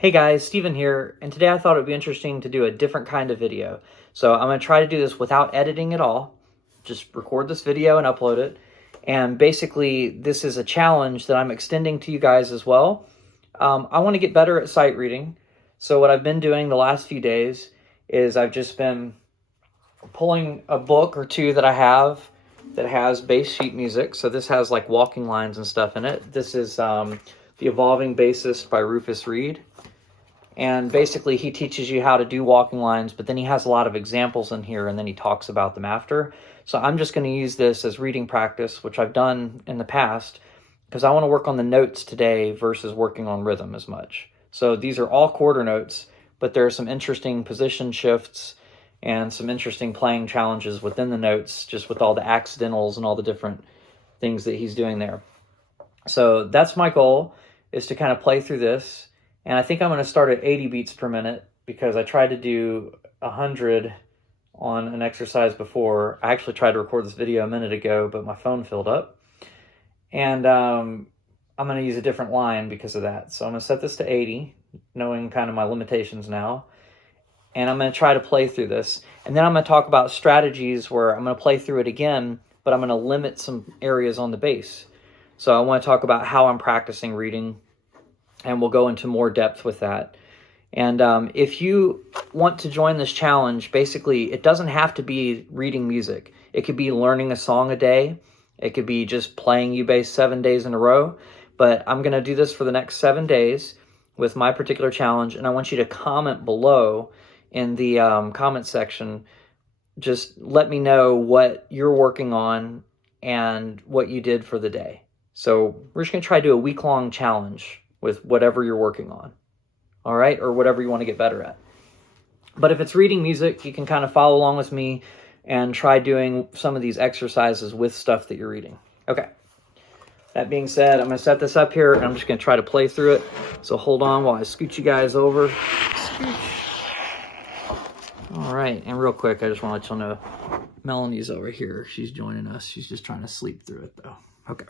Hey guys, Steven here, and today I thought it would be interesting to do a different kind of video. So I'm going to try to do this without editing at all. Just record this video and upload it. And basically, this is a challenge that I'm extending to you guys as well. I want to get better at sight reading. So what I've been doing the last few days is I've just been pulling a book or two that I have that has bass sheet music. So this has like walking lines and stuff in it. This is The Evolving Bassist by Rufus Reid. And basically he teaches you how to do walking lines, but then he has a lot of examples in here and then he talks about them after. So I'm just going to use this as reading practice, which I've done in the past, because I want to work on the notes today versus working on rhythm as much. So these are all quarter notes, but there are some interesting position shifts and some interesting playing challenges within the notes, just with all the accidentals and all the different things that he's doing there. So that's my goal, is to kind of play through this. And I think I'm going to start at 80 beats per minute because I tried to do 100 on an exercise before. I actually tried to record this video a minute ago, but my phone filled up. And I'm going to use a different line because of that. So I'm going to set this to 80, knowing kind of my limitations now. And I'm going to try to play through this. And then I'm going to talk about strategies where I'm going to play through it again, but I'm going to limit some areas on the bass. So I want to talk about how I'm practicing reading, and we'll go into more depth with that. And if you want to join this challenge, basically, it doesn't have to be reading music. It could be learning a song a day. It could be just playing U-bass 7 days in a row. But I'm going to do this for the next 7 days with my particular challenge. And I want you to comment below in the comment section. Just let me know what you're working on and what you did for the day. So we're just going to try to do a week-long challenge with whatever you're working on, all right? Or whatever you want to get better at. But if it's reading music, you can kind of follow along with me and try doing some of these exercises with stuff that you're reading. Okay. That being said, I'm going to set this up here, and I'm just going to try to play through it. So hold on while I scoot you guys over. Scooch. All right, and real quick, I just want to let y'all know Melanie's over here. She's joining us. She's just trying to sleep through it, though. Okay.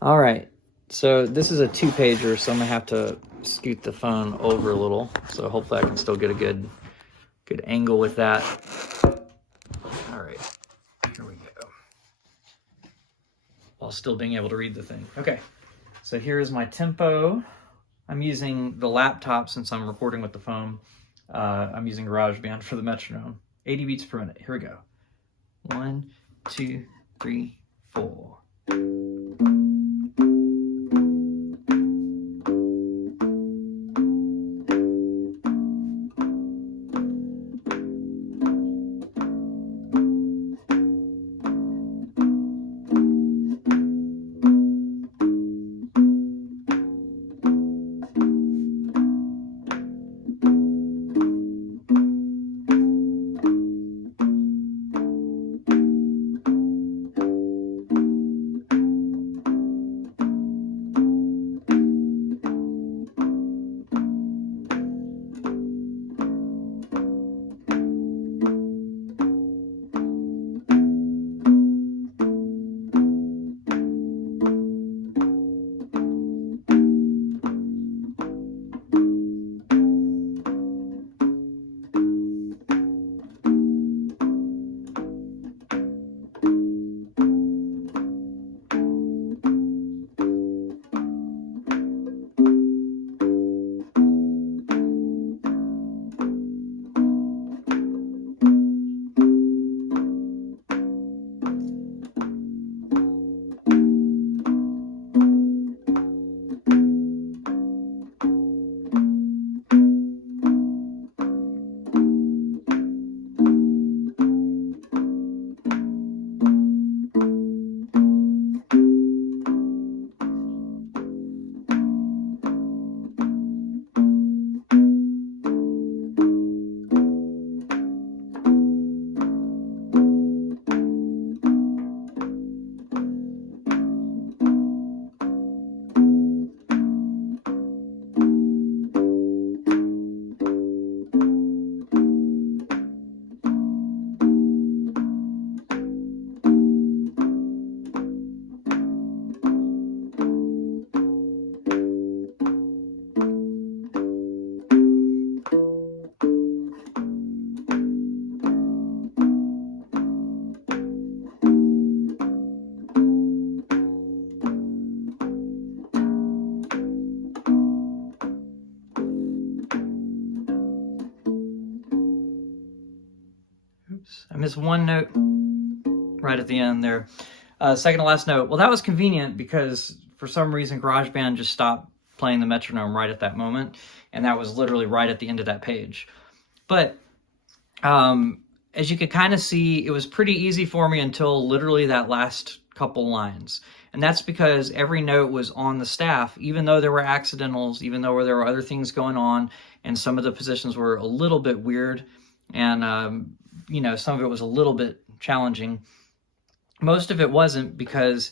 All right. So this is a 2-pager, so I'm going to have to scoot the phone over a little. So hopefully I can still get a good angle with that. All right, here we go. While still being able to read the thing. Okay, so here is my tempo. I'm using the laptop since I'm recording with the phone. I'm using GarageBand for the metronome. 80 beats per minute. Here we go. 1, 2, 3, 4. missed one note right at the end there. Second to last note. Well, that was convenient because for some reason GarageBand just stopped playing the metronome right at that moment, and that was literally right at the end of that page. But as you could kind of see, it was pretty easy for me until literally that last couple lines. And that's because every note was on the staff, even though there were accidentals, even though there were other things going on, and some of the positions were a little bit weird, and you know, some of it was a little bit challenging. Most of it wasn't, because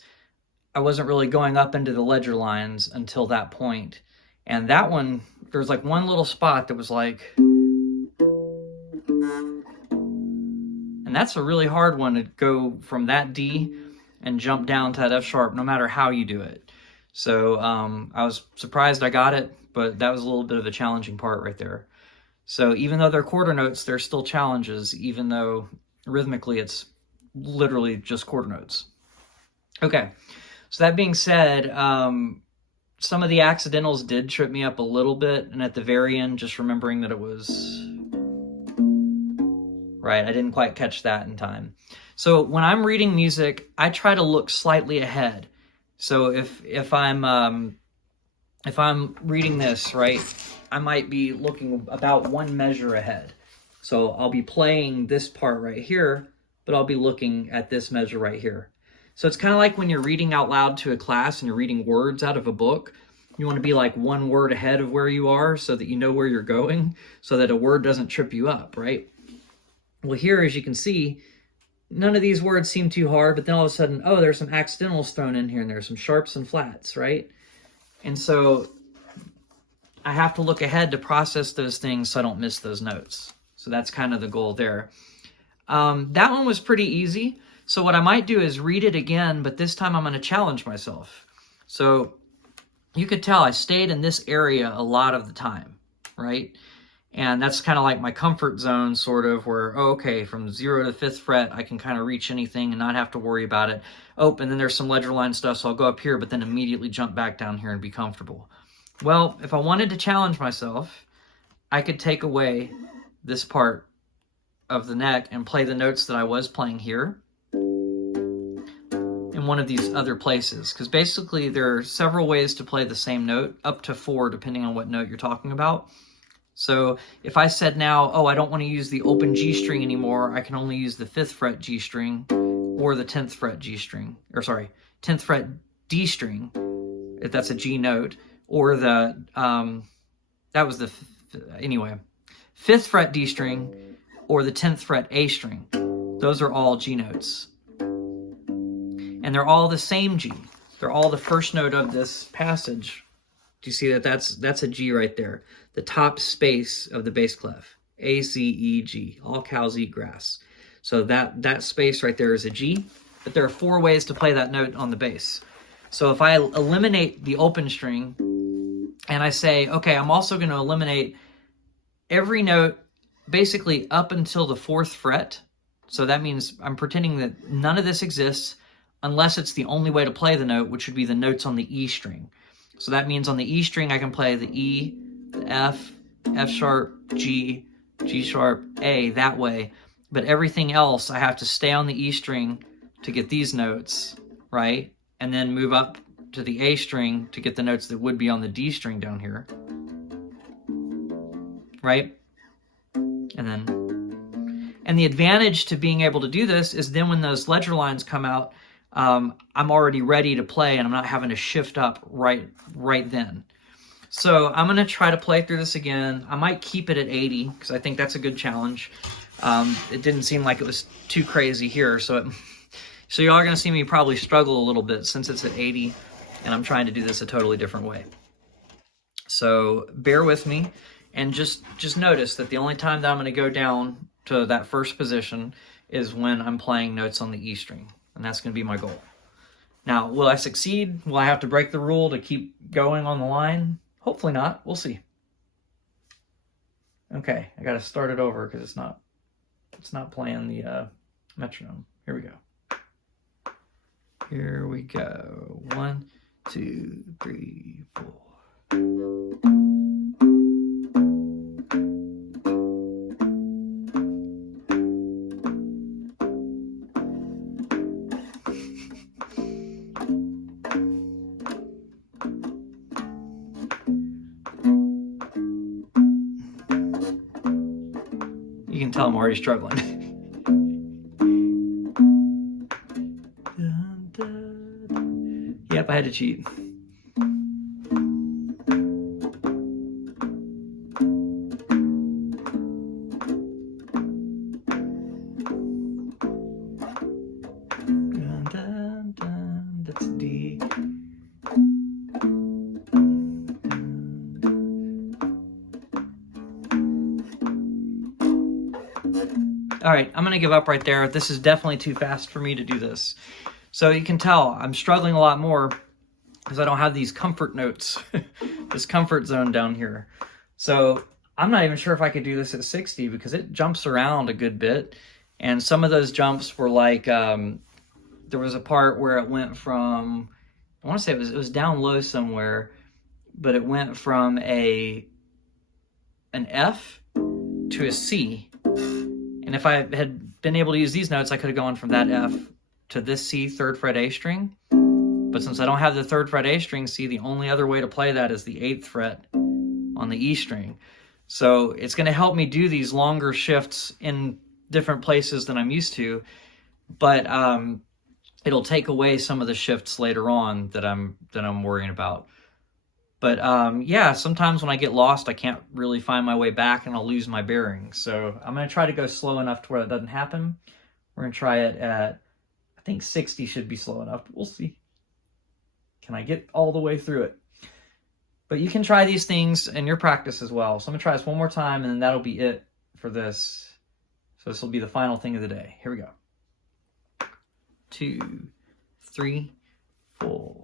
I wasn't really going up into the ledger lines until that point. And that one, there's like one little spot that was like, and that's a really hard one to go from that D and jump down to that F sharp, no matter how you do it. So I was surprised I got it, but that was a little bit of a challenging part right there. So even though they're quarter notes, they're still challenges, even though rhythmically it's literally just quarter notes. Okay, so that being said, some of the accidentals did trip me up a little bit, and at the very end, just remembering that it was right, I didn't quite catch that in time. So when I'm reading music, I try to look slightly ahead. So if I'm reading this, right, I might be looking about one measure ahead. So I'll be playing this part right here, but I'll be looking at this measure right here. So it's kind of like when you're reading out loud to a class and you're reading words out of a book. You want to be like one word ahead of where you are so that you know where you're going, so that a word doesn't trip you up, right? Well, here, as you can see, none of these words seem too hard, but then all of a sudden, oh, there's some accidentals thrown in here, and there's some sharps and flats, right? And so I have to look ahead to process those things so I don't miss those notes. So that's kind of the goal there. That one was pretty easy. So what I might do is read it again, but this time I'm going to challenge myself. So you could tell I stayed in this area a lot of the time, right? And that's kind of like my comfort zone, sort of, where, oh, okay, from 0 to 5th fret, I can kind of reach anything and not have to worry about it. Oh, and then there's some ledger line stuff, so I'll go up here, but then immediately jump back down here and be comfortable. Well, if I wanted to challenge myself, I could take away this part of the neck and play the notes that I was playing here in one of these other places. Because basically there are several ways to play the same note, up to 4, depending on what note you're talking about. So if I said now, oh, I don't want to use the open G string anymore, I can only use the 5th fret G string or the 10th fret G string, or sorry, 10th fret D string, if that's a G note, or the, that was the, anyway, 5th fret D string or the 10th fret A string. Those are all G notes. And they're all the same G. They're all the first note of this passage. Do you see that? That's a G right there. The top space of the bass clef. A, C, E, G. All cows eat grass. So that space right there is a G. But there are 4 ways to play that note on the bass. So if I eliminate the open string and I say, okay, I'm also going to eliminate every note basically up until the 4th fret. So that means I'm pretending that none of this exists unless it's the only way to play the note, which would be the notes on the E string. So that means on the E string, I can play the E, the F, F sharp, G, G sharp, A, that way. But everything else, I have to stay on the E string to get these notes, right? And then move up to the A string to get the notes that would be on the D string down here, right? And the advantage to being able to do this is then when those ledger lines come out, I'm already ready to play and I'm not having to shift up right then. So I'm going to try to play through this again. I might keep it at 80 because I think that's a good challenge. It didn't seem like it was too crazy here. So y'all are going to see me probably struggle a little bit since it's at 80 and I'm trying to do this a totally different way. So bear with me and just notice that the only time that I'm going to go down to that first position is when I'm playing notes on the E string. And that's going to be my goal. Now, will I succeed? Will I have to break the rule to keep going on the line? Hopefully not. We'll see. Okay, I got to start it over because it's not playing the metronome. Here we go. Here we go. 1, 2, 3, 4. tell I'm already struggling. Yep, I had to cheat. That's D. All right, I'm gonna give up right there. This is definitely too fast for me to do this. So you can tell I'm struggling a lot more because I don't have these comfort notes, this comfort zone down here. So I'm not even sure if I could do this at 60 because it jumps around a good bit. And some of those jumps were like, there was a part where it went from, I want to say it was down low somewhere, but it went from an F to a C. And if I had been able to use these notes, I could have gone from that F to this C 3rd fret A string. But since I don't have the 3rd fret A string, see, the only other way to play that is the 8th fret on the E string. So it's going to help me do these longer shifts in different places than I'm used to, but it'll take away some of the shifts later on that I'm worrying about. But yeah, sometimes when I get lost, I can't really find my way back and I'll lose my bearings. So I'm going to try to go slow enough to where that doesn't happen. We're going to try it at, I think 60 should be slow enough. We'll see. Can I get all the way through it? But you can try these things in your practice as well. So I'm going to try this one more time, and then that'll be it for this. So this will be the final thing of the day. Here we go. 2, 3, 4.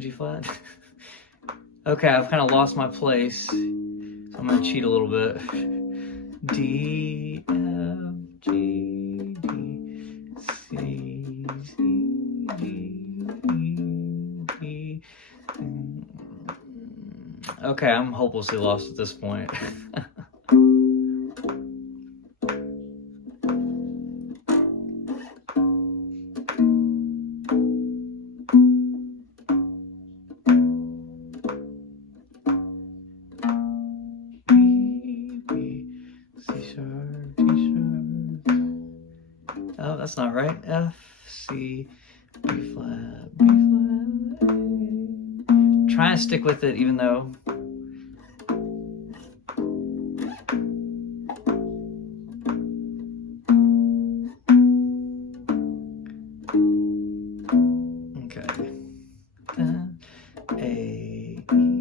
G flat. Okay, I've kind of lost my place, so I'm gonna cheat a little bit. D, F, G, D, C, C, D, E, D. Okay, I'm hopelessly lost at this point. Oh, that's not right. F, C, B flat, B flat, A. Trying to stick with it even though. Okay. A, E.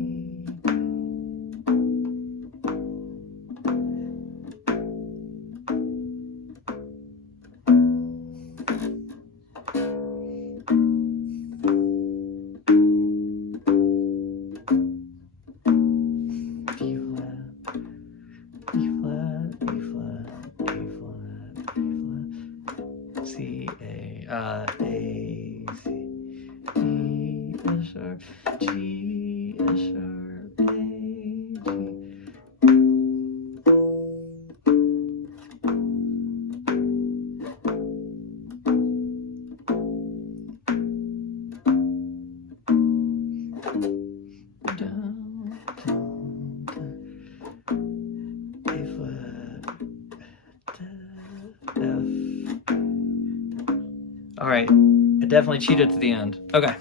All right, I definitely cheated to the end. Okay.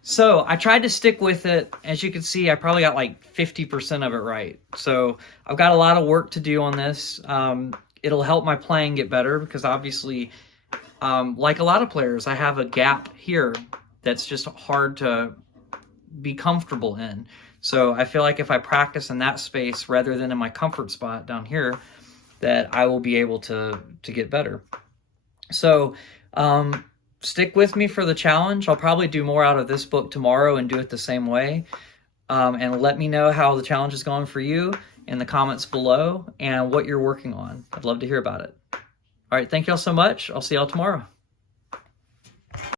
So I tried to stick with it. As you can see, I probably got like 50% of it right. So I've got a lot of work to do on this. It'll help my playing get better because obviously, like a lot of players, I have a gap here that's just hard to be comfortable in. So I feel like if I practice in that space rather than in my comfort spot down here, that I will be able to get better. So stick with me for the challenge. I'll probably do more out of this book tomorrow and do it the same way. And let me know how the challenge is going for you in the comments below and what you're working on. I'd love to hear about it. All right, thank y'all so much. I'll see y'all tomorrow.